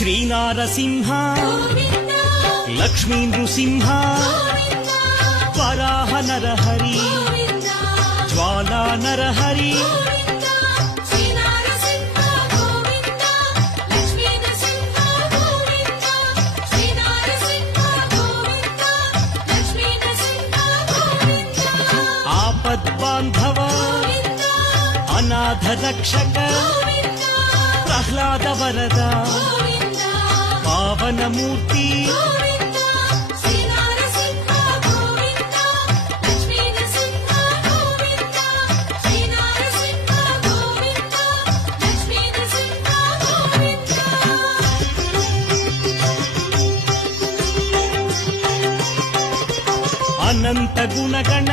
శ్రీనారసింహ లక్ష్మీ నృసింహ వరాహ నరహరి జ్వాలా నరహరి ఆపద్బాంధవ అనాథ రక్షక ప్రహ్లాద వరద పావనమూర్తి అనంత గుణగణ